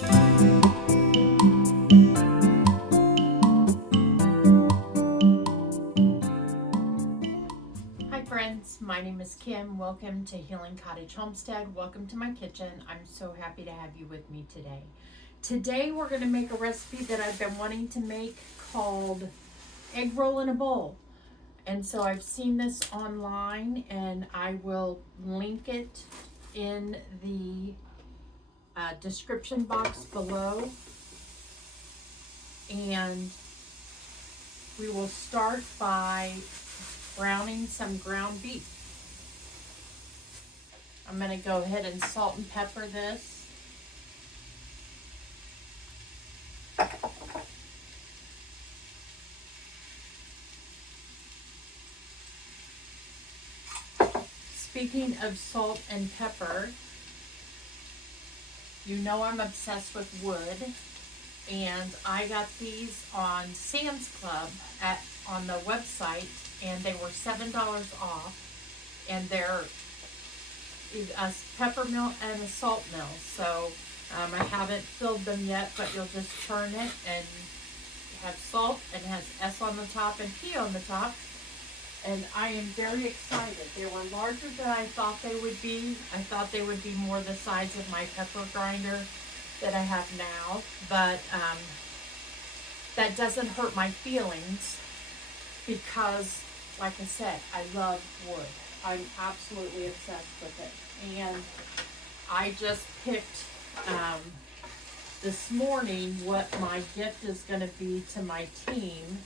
Hi friends, my name is Kim. Welcome to Healing Cottage Homestead. Welcome to my kitchen. I'm so happy to have you with me today. Today we're going to make a recipe that I've been wanting to make called egg roll in a bowl. And so I've seen this online and I will link it in the description box below. And we will start by browning some ground beef. I'm going to go ahead and salt and pepper this. Speaking of salt and pepper, you know I'm obsessed with wood, and I got these on Sam's Club on the website, and they were $7 off, and they're a pepper mill and a salt mill. So I haven't filled them yet, but you'll just turn it and have salt, and it has S on the top and P on the top. And I am very excited. They were larger than I thought they would be. I thought they would be more the size of my pepper grinder that I have now. But that doesn't hurt my feelings because, like I said, I love wood. I'm absolutely obsessed with it. And I just picked this morning what my gift is going to be to my team.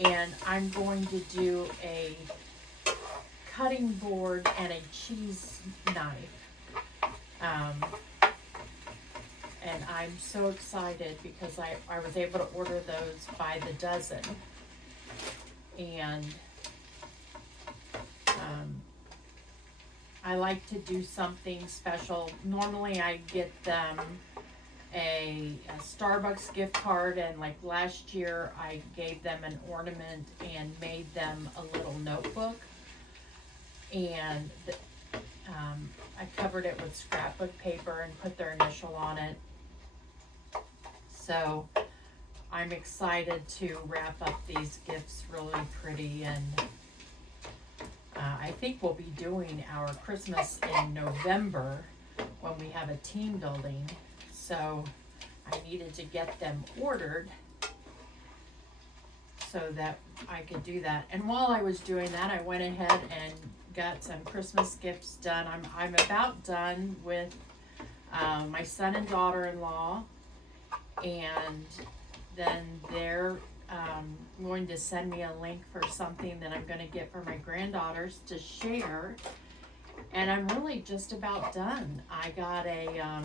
And I'm going to do a cutting board and a cheese knife. And I'm so excited because I was able to order those by the dozen. And I like to do something special. Normally I get them a Starbucks gift card, and like last year I gave them an ornament and made them a little notebook, and I covered it with scrapbook paper and put their initial on it. So I'm excited to wrap up these gifts really pretty, and I think we'll be doing our Christmas in November when we have a team building. So I needed to get them ordered so that I could do that. And while I was doing that, I went ahead and got some Christmas gifts done. I'm about done with my son and daughter-in-law, and then they're going to send me a link for something that I'm going to get for my granddaughters to share. And I'm really just about done. I got a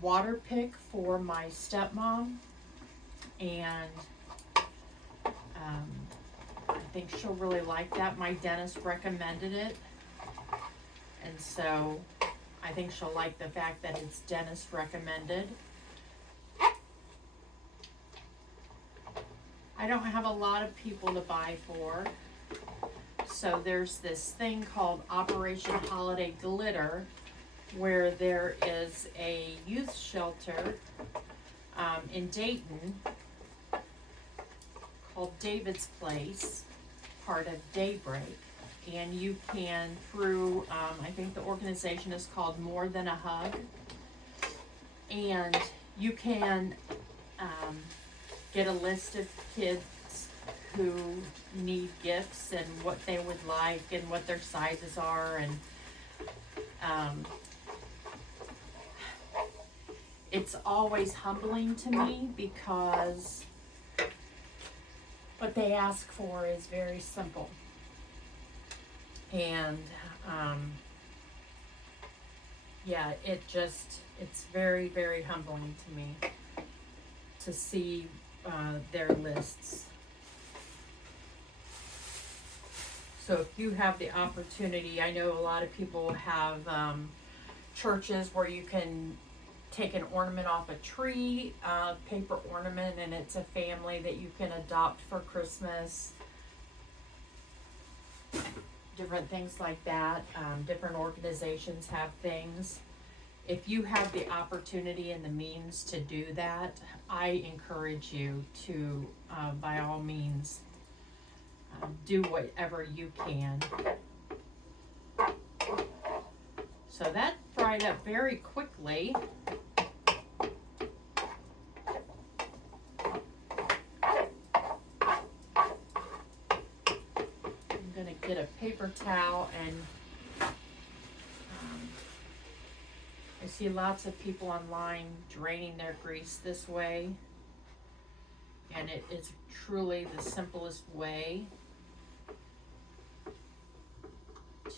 water pick for my stepmom, and I think she'll really like that. My dentist recommended it, and so I think she'll like the fact that it's dentist recommended. I don't have a lot of people to buy for, so there's this thing called Operation Holiday Glitter, where there is a youth shelter in Dayton called David's Place, part of Daybreak, and you can, through I think the organization is called More Than a Hug, and you can get a list of kids who need gifts and what they would like and what their sizes are, and it's always humbling to me because what they ask for is very simple. And yeah, it's very, very humbling to me to see their lists. So if you have the opportunity, I know a lot of people have churches where you can take an ornament off a tree, paper ornament, and it's a family that you can adopt for Christmas. Different things like that. Different organizations have things. if you have the opportunity and the means to do that, I encourage you to, by all means, do whatever you can. So that fried up very quickly. I'm going to get a paper towel, and I see lots of people online draining their grease this way, and it is truly the simplest way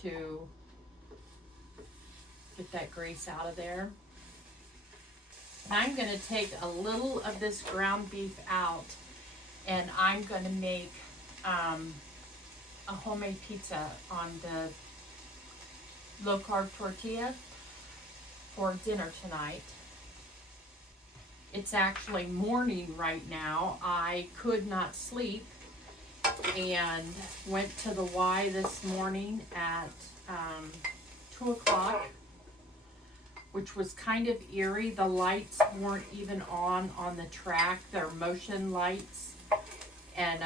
to get that grease out of there. And I'm going to take a little of this ground beef out, and I'm going to make a homemade pizza on the low carb tortilla for dinner tonight. It's actually morning right now. I could not sleep and went to the Y this morning at 2 o'clock, which was kind of eerie. The lights weren't even on the track. They're motion lights. And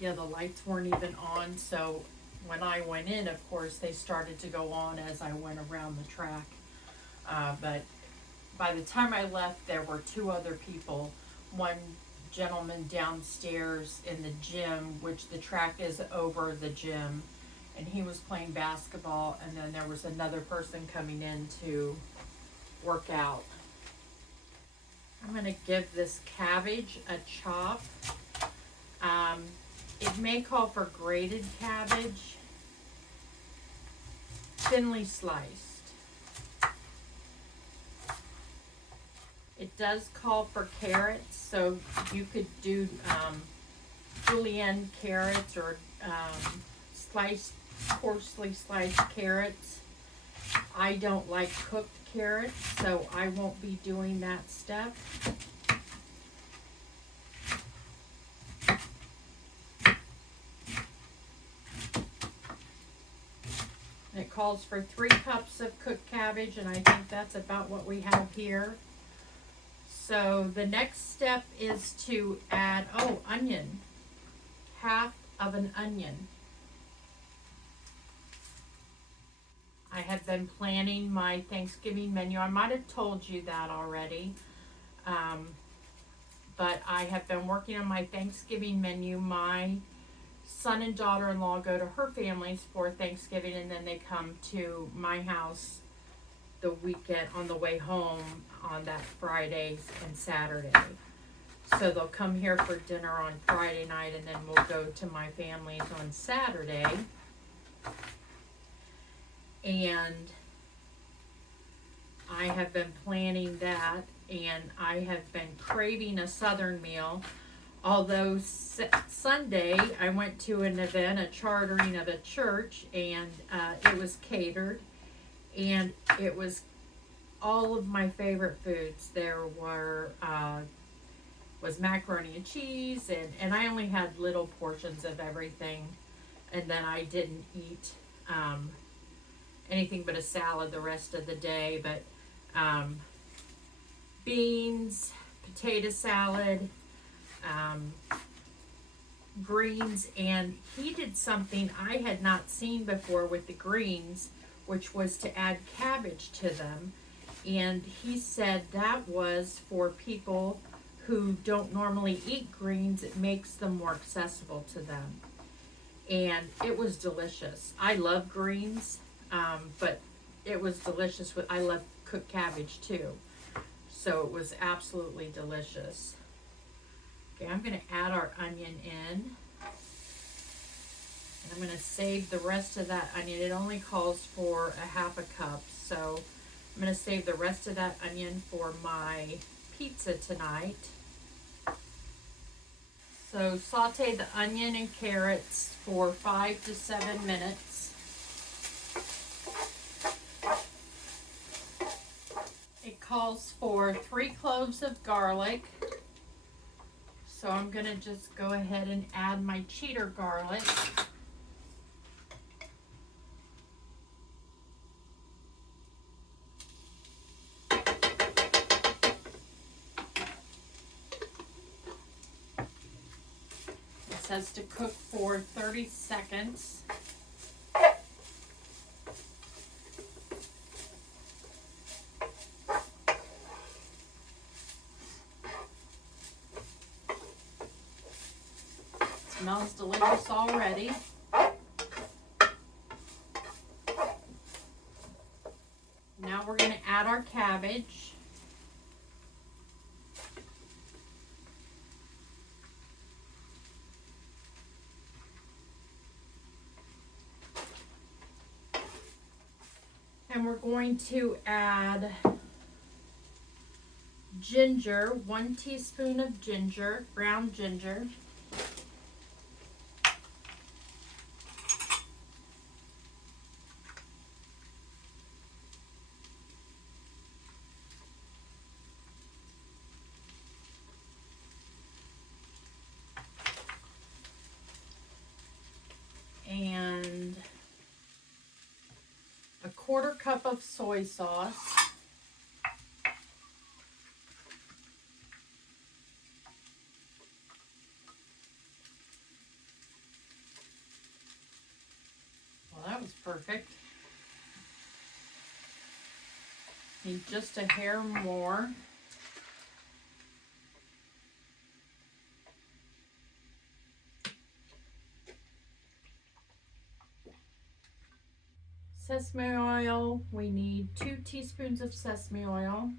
yeah, the lights weren't even on. So when I went in, of course, they started to go on as I went around the track. But by the time I left, there were 2 other people. One gentleman downstairs in the gym, which the track is over the gym, and he was playing basketball, and then there was another person coming in to work out. I'm going to give this cabbage a chop. It may call for grated cabbage, thinly sliced. It does call for carrots, so you could do julienne carrots or coarsely sliced carrots. I don't like cooked carrots, so I won't be doing that step. It calls for 3 cups of cooked cabbage, and I think that's about what we have here. So the next step is to add, onion, half of an onion. I have been planning my Thanksgiving menu. I might have told you that already, but I have been working on my Thanksgiving menu. My son and daughter-in-law go to her family's for Thanksgiving, and then they come to my house the weekend on the way home on that Friday and Saturday. So they'll come here for dinner on Friday night, and then we'll go to my family's on Saturday. And I have been planning that, and I have been craving a Southern meal. Although Sunday I went to an event, a chartering of a church, and it was catered, and it was all of my favorite foods. There was macaroni and cheese, and I only had little portions of everything, and then I didn't eat anything but a salad the rest of the day. But beans, potato salad, greens, and he did something I had not seen before with the greens, which was to add cabbage to them. And he said that was for people who don't normally eat greens. It makes them more accessible to them. And it was delicious. I love greens, but it was delicious. I love cooked cabbage too. So it was absolutely delicious. Okay, I'm going to add our onion in. And I'm going to save the rest of that onion. It only calls for a half a cup. So I'm going to save the rest of that onion for my pizza tonight. So saute the onion and carrots for 5 to 7 minutes. It calls for 3 cloves of garlic. So I'm going to just go ahead and add my cheater garlic. says to cook for 30 seconds. Smells delicious already. Now we're going to add our cabbage. And we're going to add ginger, 1 teaspoon of ginger, ground ginger. And a 1/4 cup of soy sauce. Well, that was perfect. Need just a hair more. Sesame oil, we need 2 teaspoons of sesame oil.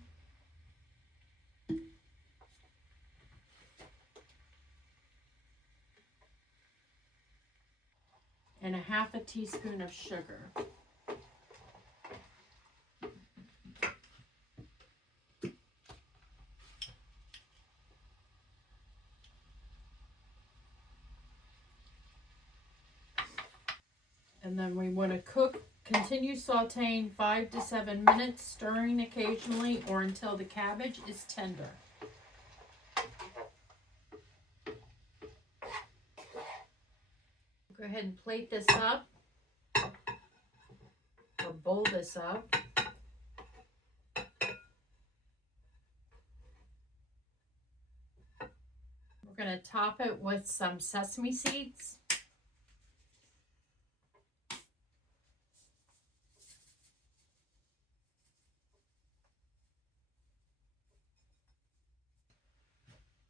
And 1/2 teaspoon of sugar. And then we want to continue sauteing 5 to 7 minutes, stirring occasionally or until the cabbage is tender. Go ahead and plate this up, or bowl this up. We're going to top it with some sesame seeds.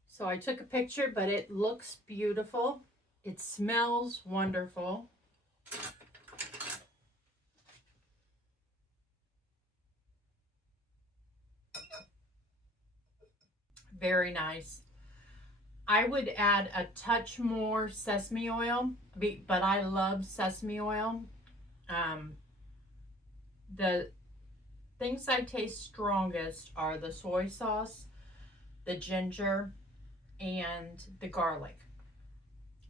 So I took a picture, but it looks beautiful. It smells wonderful. Very nice. I would add a touch more sesame oil, but I love sesame oil. The things I taste strongest are the soy sauce, the ginger, and the garlic.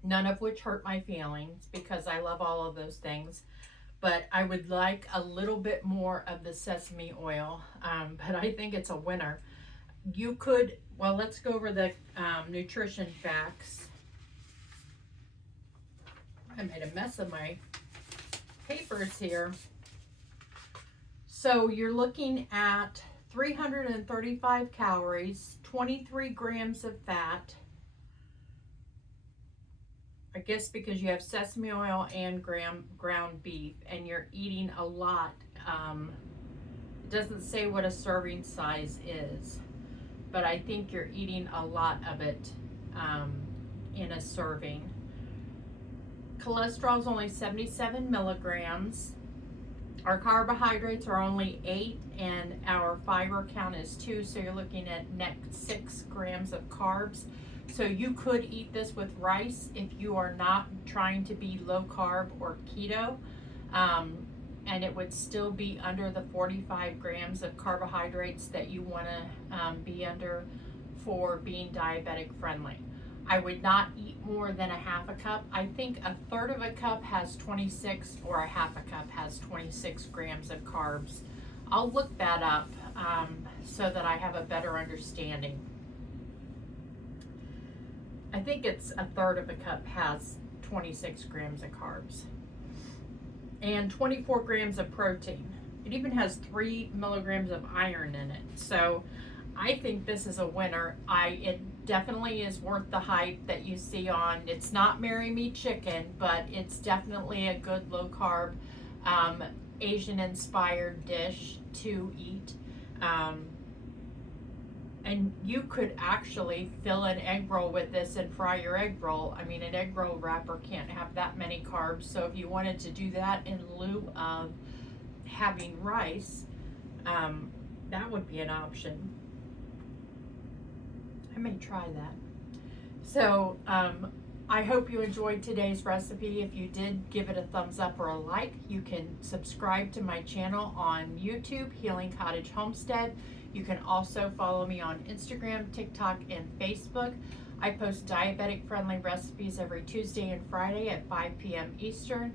None of which hurt my feelings because I love all of those things. But I would like a little bit more of the sesame oil, but I think it's a winner. You could, well, let's go over the nutrition facts. I made a mess of my papers here. So you're looking at 335 calories, 23 grams of fat. I guess because you have sesame oil and ground beef, and you're eating a lot. It doesn't say what a serving size is, but I think you're eating a lot of it in a serving. Cholesterol is only 77 milligrams. Our carbohydrates are only 8, and our fiber count is 2, so you're looking at net 6 grams of carbs. So you could eat this with rice if you are not trying to be low carb or keto, and it would still be under the 45 grams of carbohydrates that you want to be under for being diabetic friendly. I would not eat more than 1/2 cup. I think 1/3 of a cup has 26, or 1/2 cup has 26 grams of carbs. I'll look that up so that I have a better understanding. I think it's 1/3 of a cup has 26 grams of carbs and 24 grams of protein. It even has 3 milligrams of iron in it. So I think this is a winner. definitely is worth the hype that you see on. It's not Marry Me Chicken, but it's definitely a good low carb Asian inspired dish to eat. Um, and you could actually fill an egg roll with this and fry your egg roll. I mean, an egg roll wrapper can't have that many carbs. So if you wanted to do that in lieu of having rice, that would be an option. I may try that. So I hope you enjoyed today's recipe. If you did, give it a thumbs up or a like. You can subscribe to my channel on YouTube, Healing Cottage Homestead. You can also follow me on Instagram, TikTok, and Facebook. I post diabetic friendly recipes every Tuesday and Friday at 5 p.m. Eastern.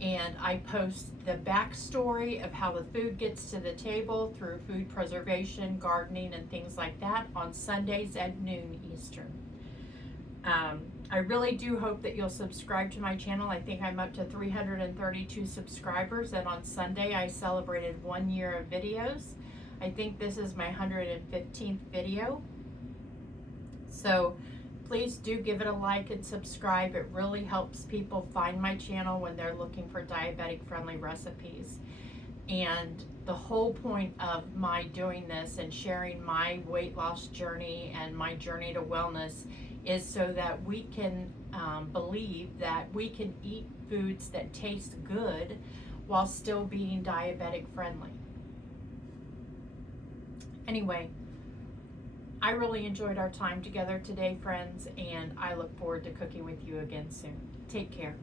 And I post the backstory of how the food gets to the table through food preservation, gardening, and things like that on Sundays at noon Eastern. I really do hope that you'll subscribe to my channel. I think I'm up to 332 subscribers, and on Sunday I celebrated 1 year of videos. I think this is my 115th video. So please do give it a like and subscribe. It really helps people find my channel when they're looking for diabetic friendly recipes. And the whole point of my doing this and sharing my weight loss journey and my journey to wellness is so that we can believe that we can eat foods that taste good while still being diabetic friendly. Anyway, I really enjoyed our time together today, friends, and I look forward to cooking with you again soon. Take care.